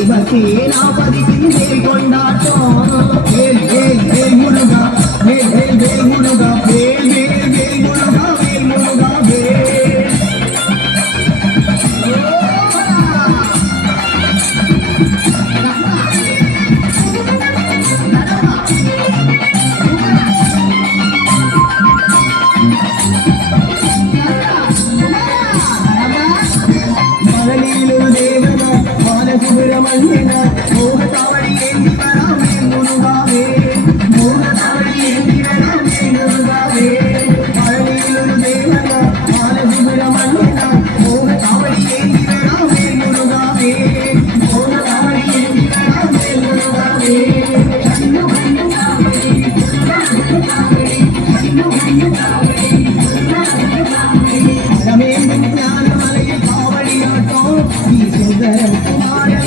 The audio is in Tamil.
சிவசேனாபதியின் வேல் கொண்டாட்டம் வேல் வேல் வேல் முருகா வேல் வேல் வேல் முருகா வேல் வேல் வேல் முருகா வேல் முருகா வேல் சுப்பிரமணியன மோகத்தாவடி ஏந்தி வராமே முருகாவே மோகத்தாவடி ஏந்தி வராமே முருகாவே பழனியில் ஒரு தேவன பால சுப்பிரமணியன மோகத்தாவடி ஏந்தி வராமே முருகாவே மோகத்தாவடி ஏந்தி வராமே முருகாவே ரமேந்திர ஞானமலையில் காவடியாட்டம் சுந்தர குமார